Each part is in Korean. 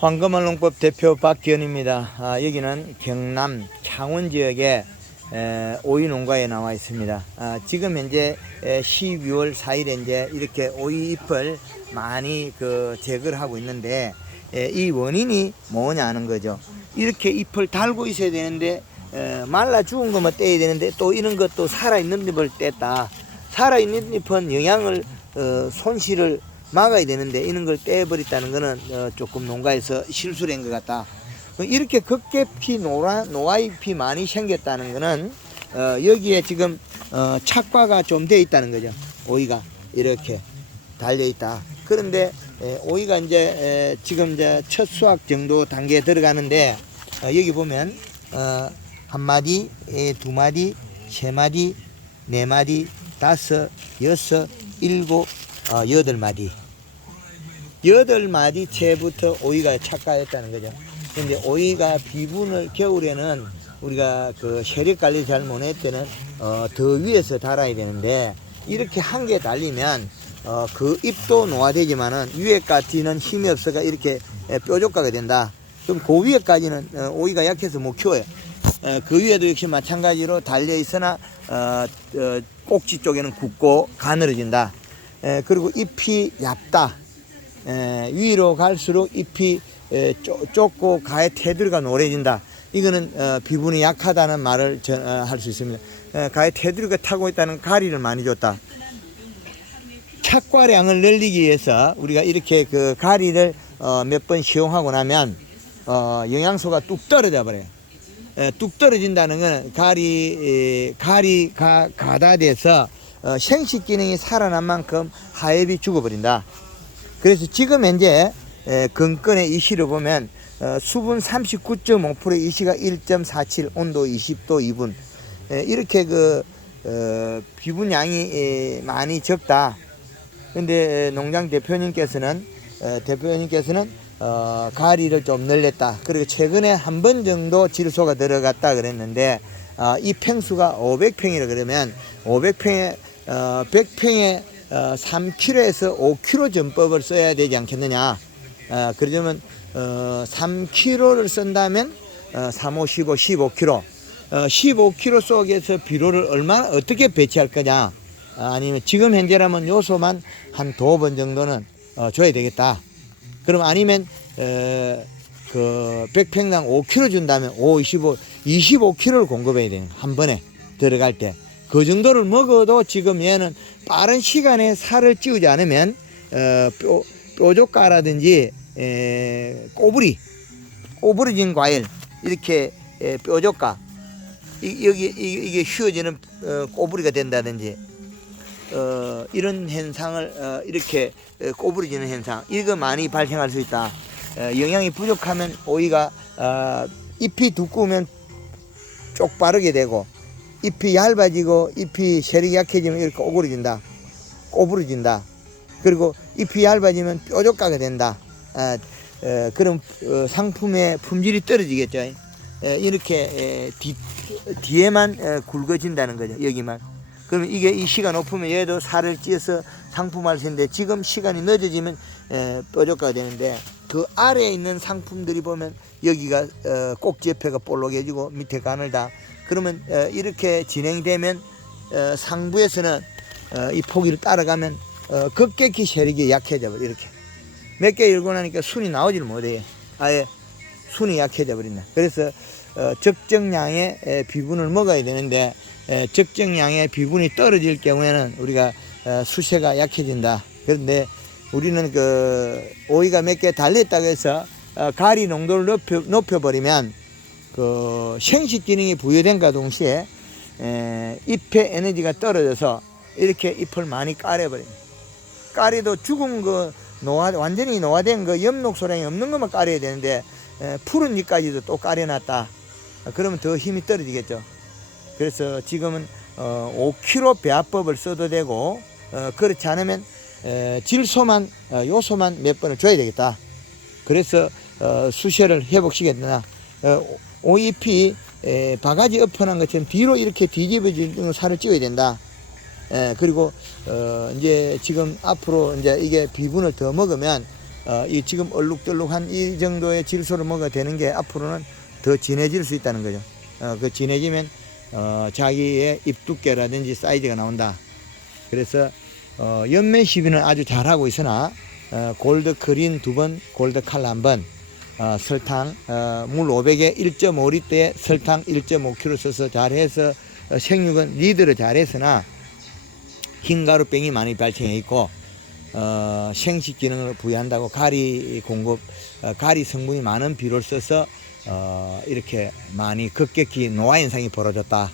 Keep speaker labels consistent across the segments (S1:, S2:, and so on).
S1: 황금알농법 대표 박기현입니다. 아, 여기는 경남 창원 지역의 에, 오이 농가에 나와 있습니다. 아, 지금 현재 에, 12월 4일에 이제 이렇게 오이 잎을 많이 그 제거를 하고 있는데 에, 이 원인이 뭐냐 하는 거죠. 이렇게 잎을 달고 있어야 되는데 에, 말라 죽은 것만 떼야 되는데 또 이런 것도 살아있는 잎을 뗐다. 살아있는 잎은 영양을 어, 손실을 막아야 되는데 이런 걸 떼버렸다는 거는 어, 조금 농가에서 실수를 한것 같다. 어, 이렇게 걷게피 노라, 노화잎이 많이 생겼다는 거는 어, 여기에 지금 어, 착과가 좀 돼 있다는 거죠. 오이가 이렇게 달려 있다. 그런데 에, 오이가 이제 에, 지금 이제 첫 수확 정도 단계에 들어가는데 어, 여기 보면 어, 한 마디, 에, 두 마디, 세 마디, 네 마디, 다섯, 여섯, 일곱, 어, 여덟 마디. 여덟 마디 채부터 오이가 착가했다는 거죠. 근데 오이가 비분을 겨울에는 우리가 그 혈액 관리 잘 못할 때는 어, 더 위에서 달아야 되는데 이렇게 한 개 달리면 어, 그 잎도 노화되지만은 위에까지는 힘이 없어가 이렇게 에, 뾰족하게 된다. 그럼 그 위에까지는 어, 오이가 약해서 못 키워요. 어, 그 위에도 역시 마찬가지로 달려 있으나 어, 어, 꼭지 쪽에는 굳고 가늘어진다. 에, 그리고 잎이 얇다. 에, 위로 갈수록 잎이 좁고 가에 테두리가 노래진다. 이거는 어, 비분이 약하다는 말을 어, 할수 있습니다. 에, 가에 테두리가 타고 있다는 가리를 많이 줬다. 착과량을 늘리기 위해서 우리가 이렇게 그 가리를 어, 몇 번 시용하고 나면 어, 영양소가 뚝 떨어져 버려요. 에, 뚝 떨어진다는 건 가리 에, 가리 가, 가다 돼서 어, 생식 기능이 살아난 만큼 하엽이 죽어버린다. 그래서 지금 현재 에, 근건의 이시를 보면 어, 수분 39.5% 이시가 1.47 온도 20도 2분 에, 이렇게 그 어, 비분량이 에, 많이 적다. 근데 농장 대표님께서는 어, 대표님께서는 어, 가리를 좀 늘렸다. 그리고 최근에 한 번 정도 질소가 들어갔다 그랬는데 어, 이 평수가 500평이라 그러면 500평에 어, 100평에 어, 3kg에서 5kg 전법을 써야 되지 않겠느냐. 어, 그러면 어, 3kg를 쓴다면 어, 3, 5, 15, 15kg. 어, 15kg 속에서 비료를 얼마나 어떻게 배치할 거냐. 아, 아니면 지금 현재라면 요소만 한 두 번 정도는 어, 줘야 되겠다. 그럼 아니면 어, 그 100평당 5kg 준다면 5, 25, 25kg를 공급해야 돼요. 한 번에 들어갈 때. 그 정도를 먹어도 지금 얘는 빠른 시간에 살을 찌우지 않으면 어, 뾰, 뾰족가라든지 에, 꼬부리, 꼬부러진 과일 이렇게 에, 뾰족가 이, 여기 이, 이게 휘어지는 어, 꼬부리가 된다든지 어, 이런 현상을 어, 이렇게 어, 꼬부러지는 현상 이거 많이 발생할 수 있다. 어, 영양이 부족하면 오이가 어, 잎이 두꺼우면 쪽바르게 되고 잎이 얇아지고 잎이 세력이 약해지면 이렇게 오그러진다. 꼬부러진다. 그리고 잎이 얇아지면 뾰족하게 된다. 아, 어, 그럼 어, 상품의 품질이 떨어지겠죠. 에, 이렇게 에, 뒤, 뒤에만 에, 굵어진다는 거죠. 여기만. 그러면 이게 이 시가 높으면 얘도 살을 찌어서 상품할 텐데 지금 시간이 늦어지면 에, 뾰족하게 되는데 그 아래에 있는 상품들이 보면 여기가 어, 꼭지 옆에가 볼록해지고 밑에 가늘다. 그러면 어, 이렇게 진행되면 어, 상부에서는 어, 이 포기를 따라가면 어, 급격히 세력이 약해져 버려 이렇게. 몇개 읽고 나니까 순이 나오질 못해. 아예 순이 약해져 버린다. 그래서 어, 적정량의 에, 비분을 먹어야 되는데 에, 적정량의 비분이 떨어질 경우에는 우리가 어, 수세가 약해진다. 그런데 우리는 그 오이가 몇 개 달렸다고 해서 어, 가리 농도를 높여, 높여버리면 그 생식 기능이 부여된과 동시에 에, 잎의 에너지가 떨어져서 이렇게 잎을 많이 까려버립니다. 까리도 죽은 거 노화 완전히 노화된 거 엽록 소량이 없는 것만 까려야 되는데 에, 푸른 잎까지도 또 까려놨다. 아, 그러면 더 힘이 떨어지겠죠. 그래서 지금은 어, 5kg 배합법을 써도 되고 어, 그렇지 않으면 에, 질소만 어, 요소만 몇 번을 줘야 되겠다. 그래서 어, 수세를 회복시켰나 어, 오잎이 에, 바가지 엎어난 것처럼 뒤로 이렇게 뒤집어지는 살을 찌워야 된다. 에, 그리고 어, 이제 지금 앞으로 이제 이게 비분을 더 먹으면 어, 이 지금 얼룩덜룩한 이 정도의 질소를 먹어야 되는 게 앞으로는 더 진해질 수 있다는 거죠. 어, 그 진해지면 어, 자기의 입 두께라든지 사이즈가 나온다. 그래서 어, 연면 시비는 아주 잘하고 있으나 어, 골드 크린 두 번, 골드 칼 한 번, 어, 설탕 어, 물 500에 1.5리터에 설탕 1.5kg 써서 잘해서 어, 생육은 리드를 잘했으나 흰가루병이 많이 발생해 있고 어, 생식 기능을 부여한다고 가리 공급 어, 가리 성분이 많은 비료를 써서 어, 이렇게 많이 급격히 노화 현상이 벌어졌다.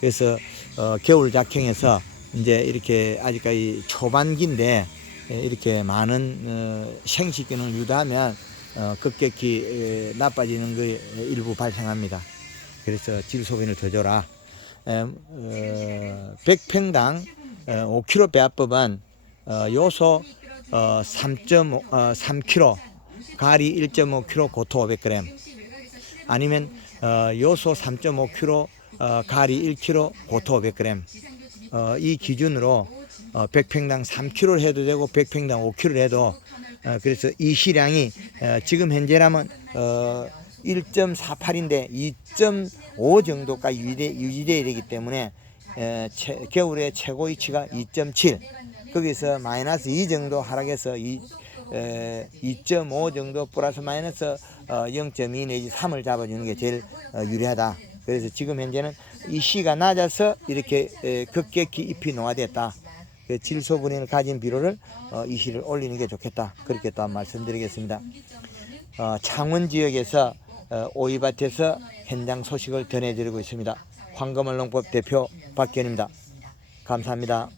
S1: 그래서 어, 겨울 작행에서 이제 이렇게 아직까지 초반기인데 에, 이렇게 많은 어, 생식 기능을 유도하면 어, 급격히 에, 나빠지는 게 일부 발생합니다. 그래서 질소빈을 더 줘라. 에, 어, 100평당 어, 5kg 배합법은 어, 요소 어, 3.5, 어, 3kg, 가리 1.5kg, 고토 500g. 아니면 어, 요소 3.5kg, 어, 가리 1kg, 고토 500g. 어, 이 기준으로 어, 100평당 3kg를 해도 되고 100평당 5kg를 해도 어, 그래서 이 시량이 어, 지금 현재라면 어, 1.48인데 2.5 정도까지 유지돼야 되기 때문에 에, 최, 겨울에 최고 위치가 2.7 거기서 마이너스 2 정도 하락해서 이, 에, 2.5 정도 플러스 마이너스 어, 0.2 내지 3을 잡아주는 게 제일 어, 유리하다. 그래서 지금 현재는 이 시가 낮아서 이렇게 에, 급격히 잎이 노화됐다. 그 질소분해를 가진 비료를 어, 이 시를 올리는 게 좋겠다. 그렇게 또 말씀드리겠습니다. 어, 창원 지역에서 어, 오이밭에서 현장 소식을 전해드리고 있습니다. 황금언농법 대표 박기현입니다. 감사합니다.